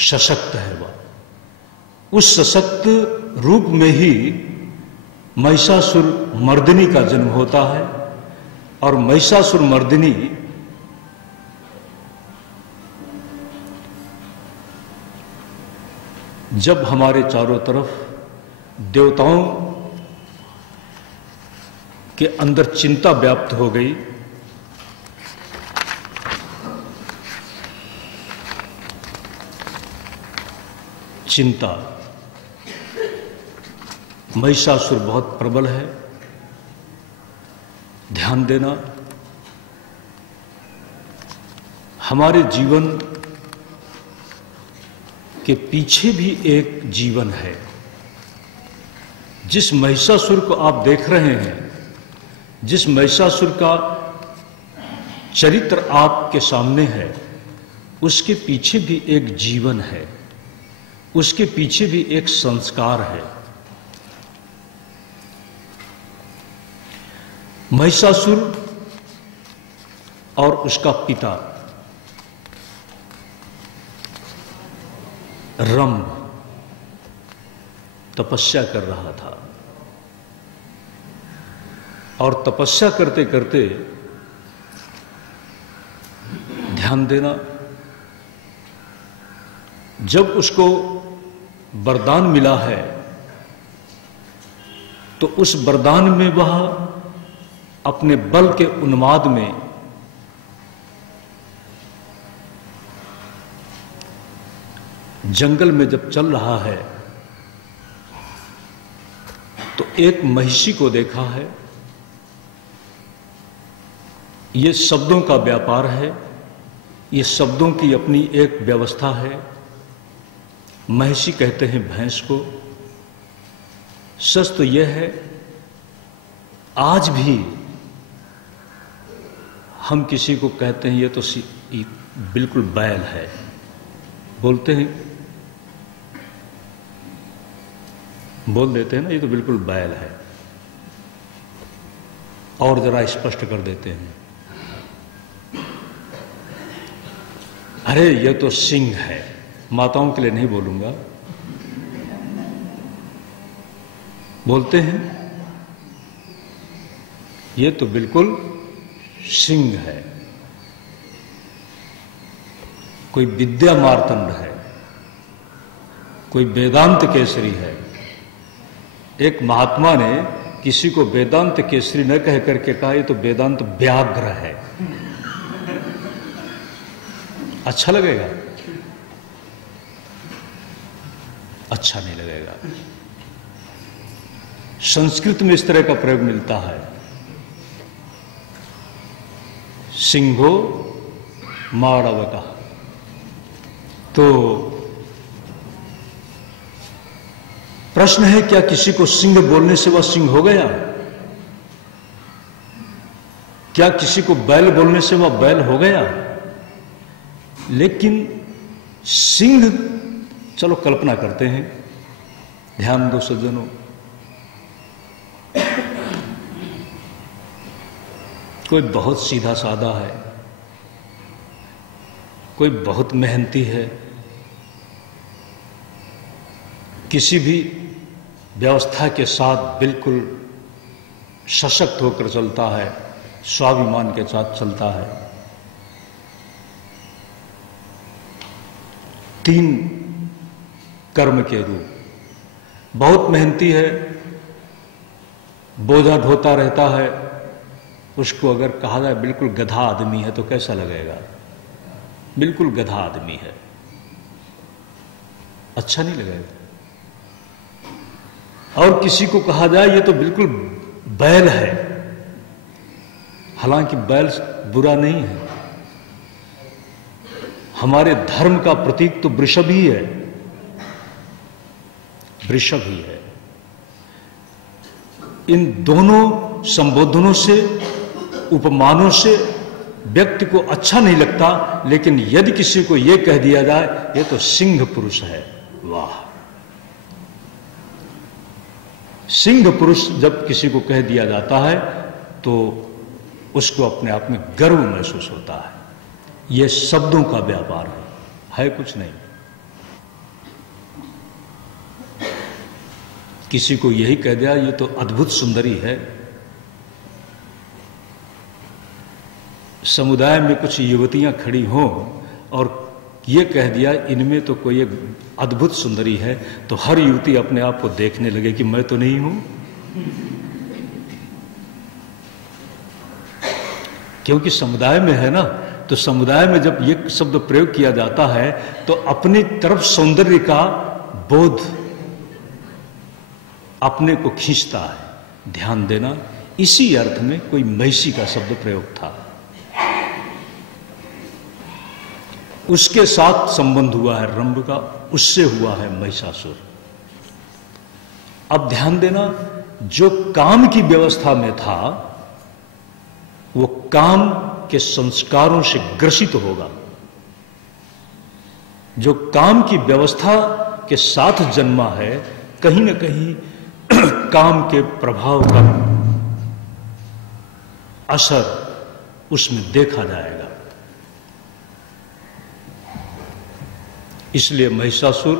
सशक्त है वह। उस सशक्त रूप में ही महिषासुर मर्दिनी का जन्म होता है। और महिषासुर मर्दिनी जब हमारे चारों तरफ देवताओं के अंदर चिंता व्याप्त हो गई, चिंता, महिषासुर बहुत प्रबल है, ध्यान देना। हमारे जीवन के पीछे भी एक जीवन है। जिस महिषासुर को आप देख रहे हैं, जिस महिषासुर का चरित्र आपके सामने है, उसके पीछे भी एक जीवन है, उसके पीछे भी एक संस्कार है। महिषासुर और उसका पिता रंभ तपस्या कर रहा था। और तपस्या करते करते, ध्यान देना, जब उसको वरदान मिला है तो उस वरदान में वह अपने बल के उन्माद में जंगल में जब चल रहा है तो एक महिषी को देखा है। ये शब्दों का व्यापार है, ये शब्दों की अपनी एक व्यवस्था है। महिषी कहते हैं भैंस को। सच तो यह है, आज भी हम किसी को कहते हैं ये तो बिल्कुल बैल है, बोलते हैं, बोल देते हैं ना, ये तो बिल्कुल बैल है, और जरा स्पष्ट कर देते हैं, अरे ये तो सिंह है। माताओं के लिए नहीं बोलूंगा, बोलते हैं ये तो बिल्कुल सिंह है, कोई विद्या मार्तंड है, कोई वेदांत केसरी है। एक महात्मा ने किसी को वेदांत केसरी न कह करके कहा ये तो वेदांत व्याघ्र है। अच्छा लगेगा? अच्छा नहीं लगेगा। संस्कृत में इस तरह का प्रयोग मिलता है, सिंहो माड़वका। तो प्रश्न है, क्या किसी को सिंह बोलने से वह सिंह हो गया? क्या किसी को बैल बोलने से वह बैल हो गया? लेकिन सिंह, चलो कल्पना करते हैं, ध्यान दो सज्जनों, कोई बहुत सीधा साधा है, कोई बहुत मेहनती है, किसी भी व्यवस्था के साथ बिल्कुल सशक्त होकर चलता है, स्वाभिमान के साथ चलता है। 3 कर्म के रूप, बहुत मेहनती है, बोझा ढोता रहता है, उसको अगर कहा जाए बिल्कुल गधा आदमी है तो कैसा लगेगा? बिल्कुल गधा आदमी है, अच्छा नहीं लगेगा। और किसी को कहा जाए ये तो बिल्कुल बैल है, हालांकि बैल बुरा नहीं है, हमारे धर्म का प्रतीक तो वृषभ ही है, वृषभ ही है। इन दोनों संबोधनों से, उपमानों से व्यक्ति को अच्छा नहीं लगता, लेकिन यदि किसी को यह कह दिया जाए ये तो सिंह पुरुष है, वाह! सिंह पुरुष जब किसी को कह दिया जाता है तो उसको अपने आप में गर्व महसूस होता है। यह शब्दों का व्यापार है कुछ नहीं। किसी को यही कह दिया ये तो अद्भुत सुंदरी है। समुदाय में कुछ युवतियां खड़ी हों और ये कह दिया इनमें तो कोई एक अद्भुत सुंदरी है, तो हर युवती अपने आप को देखने लगे कि मैं तो नहीं हूं। क्योंकि समुदाय में है ना, तो समुदाय में जब ये शब्द प्रयोग किया जाता है तो अपनी तरफ सौंदर्य का बोध अपने को खींचता है। ध्यान देना, इसी अर्थ में कोई महिषी का शब्द प्रयोग था। उसके साथ संबंध हुआ है रंभ का, उससे हुआ है महिषासुर। अब ध्यान देना, जो काम की व्यवस्था में था वो काम के संस्कारों से ग्रसित होगा। जो काम की व्यवस्था के साथ जन्मा है, कहीं ना कहीं काम के प्रभाव का असर उसमें देखा जाएगा। इसलिए महिषासुर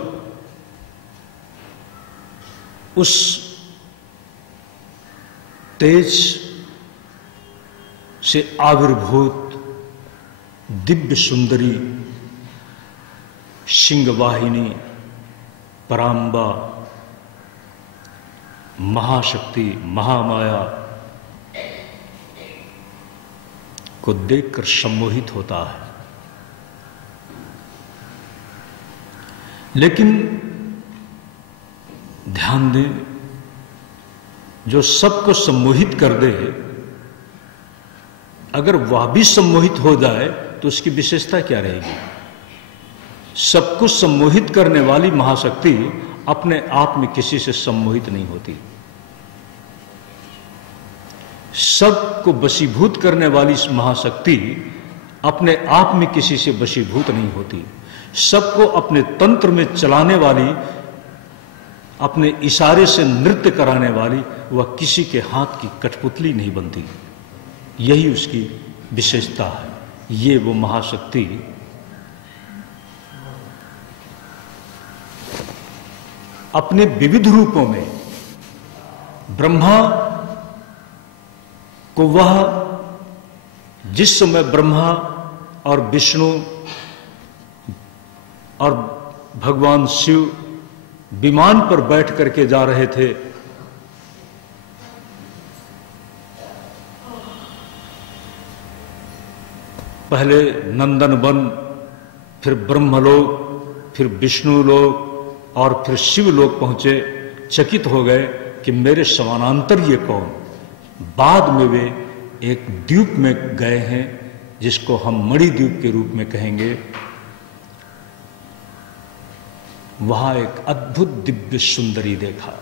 उस तेज से आविर्भूत दिव्य सुंदरी सिंहवाहिनी परांबा महाशक्ति महामाया को देखकर सम्मोहित होता है। लेकिन ध्यान दें, जो सबको सम्मोहित कर दे, अगर वह भी सम्मोहित हो जाए तो उसकी विशेषता क्या रहेगी? सबको सम्मोहित करने वाली महाशक्ति अपने आप में किसी से सम्मोहित नहीं होती। सबको वशीभूत करने वाली महाशक्ति अपने आप में किसी से वशीभूत नहीं होती। सबको अपने तंत्र में चलाने वाली, अपने इशारे से नृत्य कराने वाली, वह किसी के हाथ की कठपुतली नहीं बनती। यही उसकी विशेषता है। ये वो महाशक्ति अपने विविध रूपों में, ब्रह्मा को वह जिस समय ब्रह्मा और विष्णु और भगवान शिव विमान पर बैठ करके जा रहे थे, पहले नंदन वन, फिर ब्रह्मलोक, फिर विष्णु लोक और फिर शिवलोक पहुंचे। चकित हो गए कि मेरे समानांतर ये कौन। बाद में वे एक द्वीप में गए हैं जिसको हम मणिद्वीप के रूप में कहेंगे। वहां एक अद्भुत दिव्य सुंदरी देखा।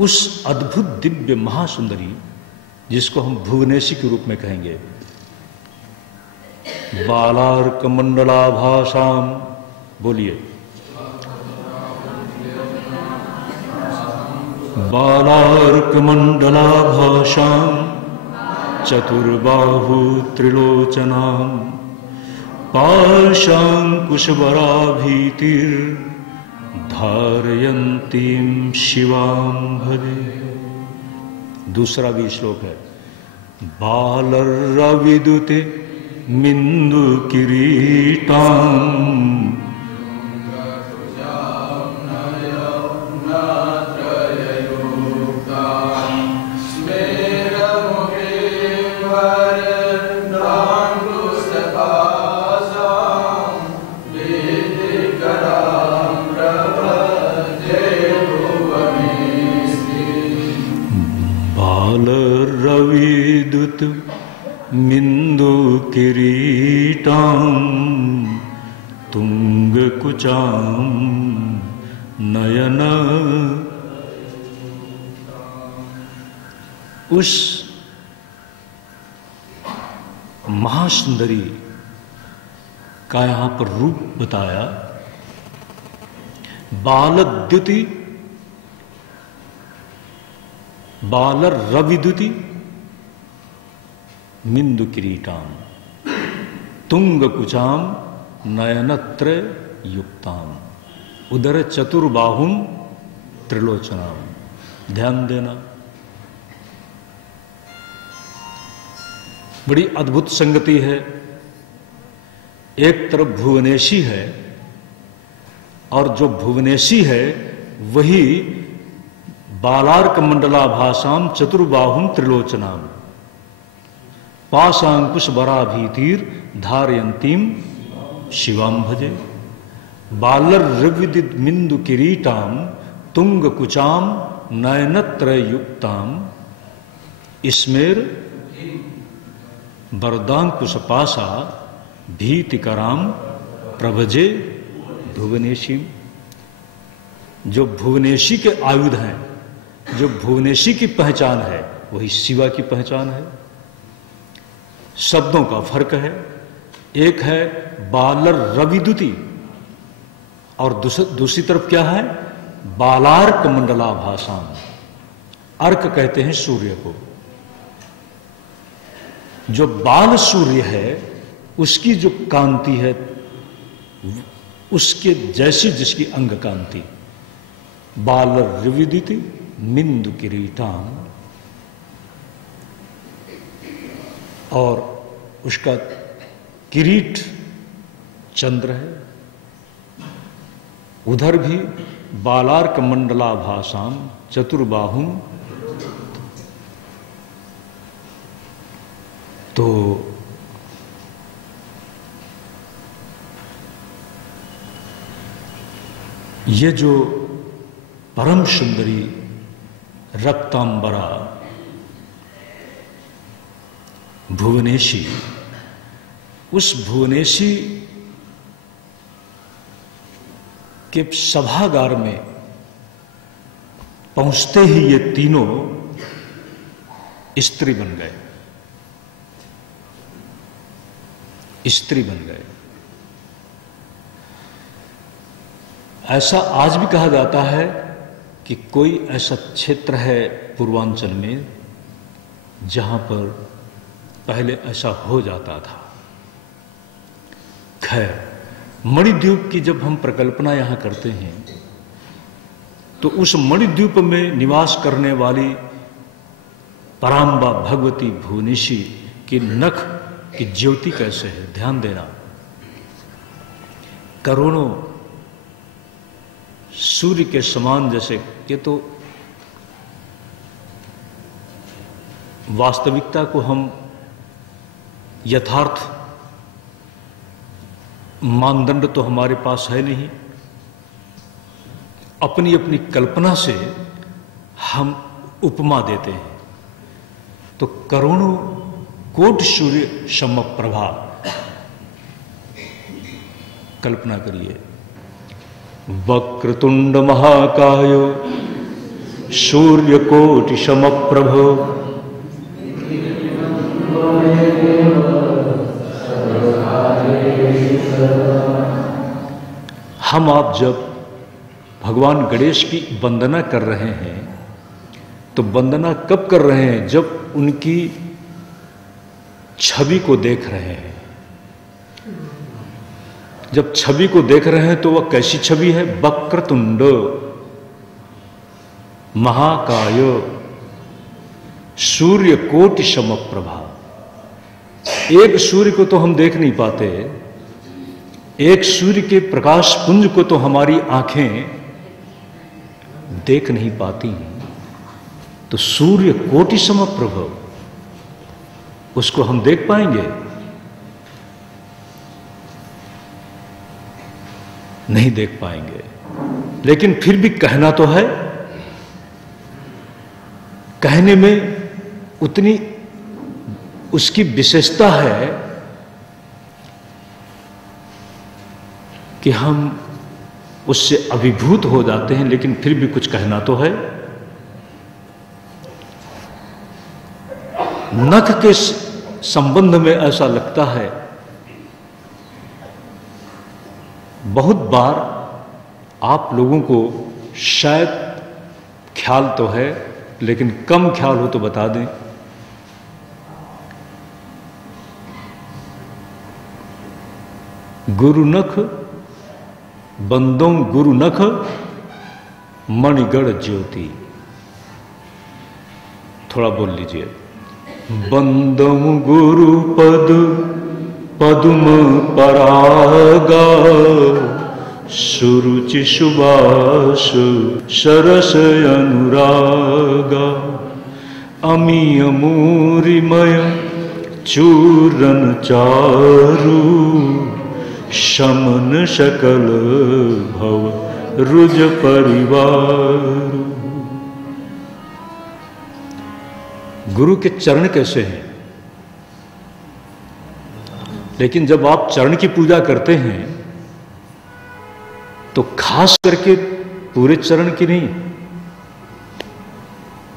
उस अद्भुत दिव्य महासुंदरी जिसको हम भुवनेशी के रूप में कहेंगे, बालार्क मंडलाभासाम, बोलिए, बालार्क मंडलाभासाम चतुर्बाहु त्रिलोचनाम पाशांकुशबराभीतिर धारयन्तीं शिवां भजे। दूसरा भी श्लोक है, बालर्रविदुते मिंदु किरीटां रविदुत मिंदु किरीटां तुंगकुचां नयन। उस महासुंदरी का यहां पर रूप बताया, बालद्युति, बालर रविदुति मिंदु किरीटाम तुंग कुचाम नयनत्रय युक्ताम उदर चतुर्बाहुम त्रिलोचनाम। ध्यान देना, बड़ी अद्भुत संगति है। एक तरफ भुवनेशी है और जो भुवनेशी है वही बालार्क मंडलाभासाम चतुर्बाहुम त्रिलोचनाम पाशांकुश बराभीतिर धारयंतीम शिवाम भजे। बालर रविदिमिंदु किरीटाम तुंग कुचाम नयनत्रय युक्ताम स्मेर वरदांकुश पाशा भीतिकराम प्रभजे भुवनेशी। जो भुवनेशी के आयुध हैं, जो भुवनेशी की पहचान है, वही शिवा की पहचान है। शब्दों का फर्क है, एक है बालर रविदुति और दूसरी तरफ क्या है, बालार्क मंडलाभासाम। अर्क कहते हैं सूर्य को। जो बाल सूर्य है उसकी जो कांति है उसके जैसी जिसकी अंग कांति। बालर रविदिति मिंदु किरीटाम, और उसका किरीट चंद्र है। उधर भी बालार्क मंडलाभासाम चतुर्बाहुम। तो ये जो परम सुंदरी रक्तांबरा भुवनेशी, उस भुवनेशी के सभागार में पहुंचते ही ये तीनों स्त्री बन गए, स्त्री बन गए। ऐसा आज भी कहा जाता है कि कोई ऐसा क्षेत्र है पूर्वांचल में जहां पर पहले ऐसा हो जाता था। खैर, मणिद्वीप की जब हम प्रकल्पना यहां करते हैं तो उस मणिद्वीप में निवास करने वाली पराम्बा भगवती भुवनेशी की नख की ज्योति कैसे है, ध्यान देना। करोड़ों सूर्य के समान जैसे, ये तो वास्तविकता को हम यथार्थ मानदंड तो हमारे पास है नहीं, अपनी अपनी कल्पना से हम उपमा देते हैं। तो करोड़ों कोटि सूर्य समप्रभा, कल्पना करिए। वक्रतुंड महाकाय सूर्य कोटि समप्रभो हम आप जब भगवान गणेश की वंदना कर रहे हैं तो वंदना कब कर रहे हैं, जब उनकी छवि को देख रहे हैं। जब छवि को देख रहे हैं तो वह कैसी छवि है, वक्रतुंड महाकाय सूर्य कोटि समप्रभा। एक सूर्य को तो हम देख नहीं पाते, एक सूर्य के प्रकाश पुंज को तो हमारी आंखें देख नहीं पाती, तो सूर्य कोटि समप्रभ उसको हम देख पाएंगे? नहीं देख पाएंगे। लेकिन फिर भी कहना तो है, कहने में उतनी उसकी विशेषता है कि हम उससे अभिभूत हो जाते हैं, लेकिन फिर भी कुछ कहना तो है। नख के संबंध में ऐसा लगता है, बहुत बार आप लोगों को शायद ख्याल तो है, लेकिन कम ख्याल हो तो बता दें। गुरुनख बंदों गुरुनख मणिगढ़ ज्योति। थोड़ा बोल लीजिए। बंदम गुरु पद पद्म परागा सुरुचि सुबास सरस अनुरागा अमीय मूरिमय चूरन चारु शमन सकल भव रुज परिवार। गुरु के चरण कैसे हैं? लेकिन जब आप चरण की पूजा करते हैं तो खास करके पूरे चरण की नहीं,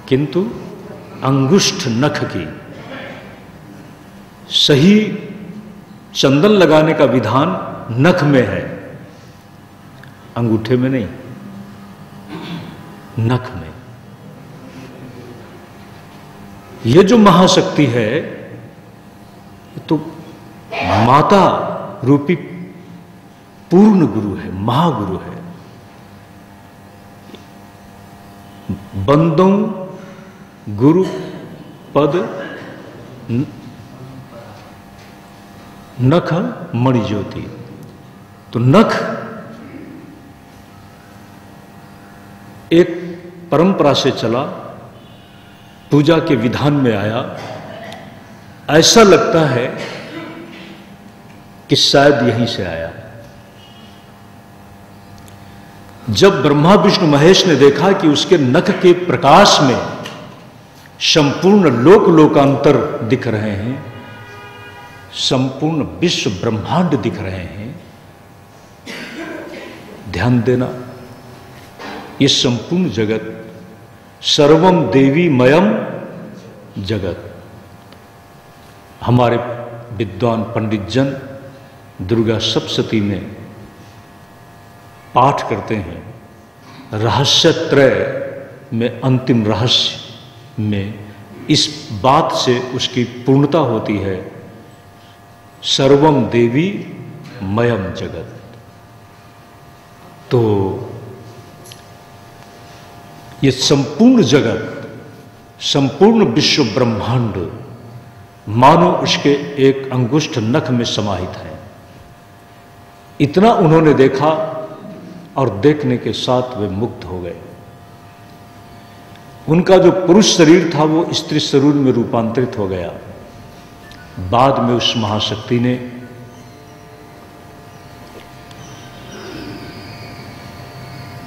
किंतु अंगुष्ठ नख की। सही चंदन लगाने का विधान नख में है, अंगूठे में नहीं, नख में। यह जो महाशक्ति है तो माता रूपी पूर्ण गुरु है, महागुरु है। बंदों गुरु पद नख मणि ज्योति। तो नख एक परंपरा से चला, पूजा के विधान में आया। ऐसा लगता है कि शायद यहीं से आया। जब ब्रह्मा विष्णु महेश ने देखा कि उसके नख के प्रकाश में संपूर्ण लोक लोकांतर दिख रहे हैं, संपूर्ण विश्व ब्रह्मांड दिख रहे हैं, ध्यान देना, ये संपूर्ण जगत सर्वम देवी मयम जगत। हमारे विद्वान पंडित जन दुर्गा सप्तशती में पाठ करते हैं, रहस्यत्रय में अंतिम रहस्य में इस बात से उसकी पूर्णता होती है, सर्वम देवी मयम जगत। तो ये संपूर्ण जगत, संपूर्ण विश्व ब्रह्मांड मानो उसके एक अंगुष्ठ नख में समाहित है। इतना उन्होंने देखा और देखने के साथ वे मुग्ध हो गए। उनका जो पुरुष शरीर था वो स्त्री शरीर में रूपांतरित हो गया। बाद में उस महाशक्ति ने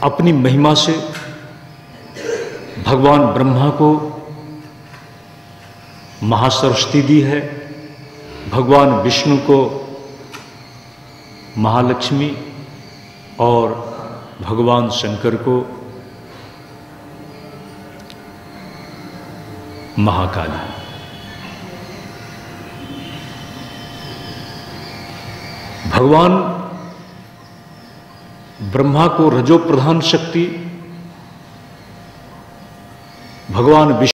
अपनी महिमा से भगवान ब्रह्मा को महासरस्वती दी है, भगवान विष्णु को महालक्ष्मी और भगवान शंकर को महाकाली। भगवान ब्रह्मा को रजो प्रधान शक्ति, भगवान विष्णु